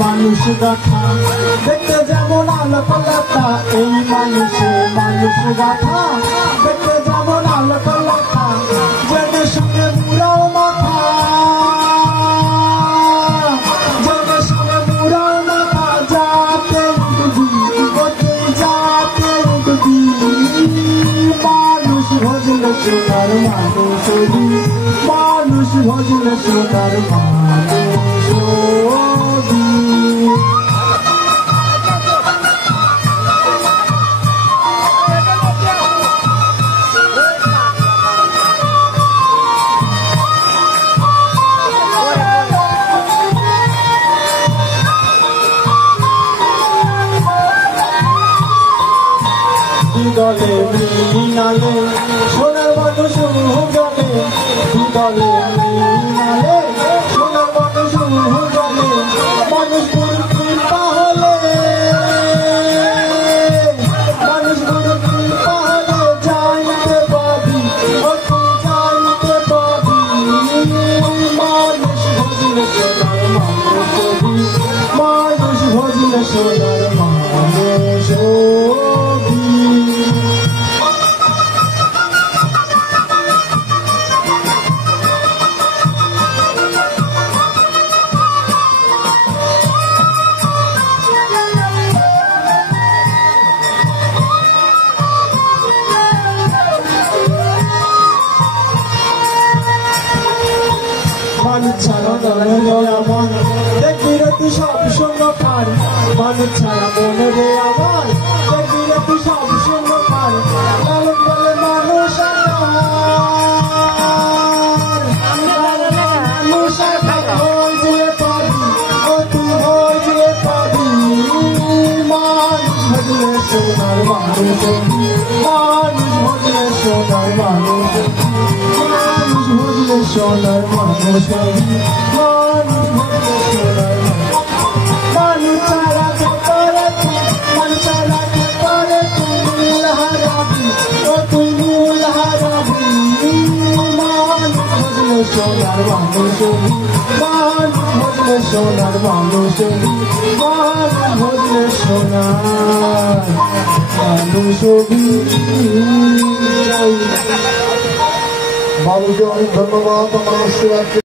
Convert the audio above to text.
মানুষ গাথা দেখতে যেমন আলোকলতা, এই মানুষ গাথা দেখতে যেমন আলোকলতা, জেনে শুনে বুড়াও মাথা, জেনে শুনে বুড়াও মাথা, যাতে যাতে মানুষ ভজলে সোনার মানুষ, মানুষ ভজলে সোনার মানুষ। দলে মিনালে সোনার মানুষ গলে, দলে মিনালে সোনার মানুষ গলে, মানুষ গুরু কৃপা হলে, মানুষ গুরু কৃপা হলে জানতে পাবি, তুই জানতে পাবি, মানুষ ভজলে সোনার মানুষ, মানুষ ভজলে সোনার মানুষ। মানুষ ছাড়া মনে আমার দেখবি রে তুই সব শূন্য পার, মানুষ ছাড়া মনে রে আমার দেখবি রে তুই সব শূন্য পার, লালন বলে মানুষ মানুষ হয়ে যেয়ে পাবি, ও তুই হয়ে যেয়ে পাবি, মানুষ ভজলে সোনার মানুষ, মানুষ ভজলে সোনার মানুষ, মানুষ ভজলে সোনার মানুষ, মানুষ ভজলে সোনার মানুষ। ছাড়া করে মানুষ ছাড়া করে তুই হারাবি, ও তুই মূল হারাবি, মানুষ ভজলে সোনার মানুষ, মানুষ ভজলে সোনার মানুষ, মানুষ ভজলে সোনার মানুষ। বাবুকে অনেক ধন্যবাদ। আমার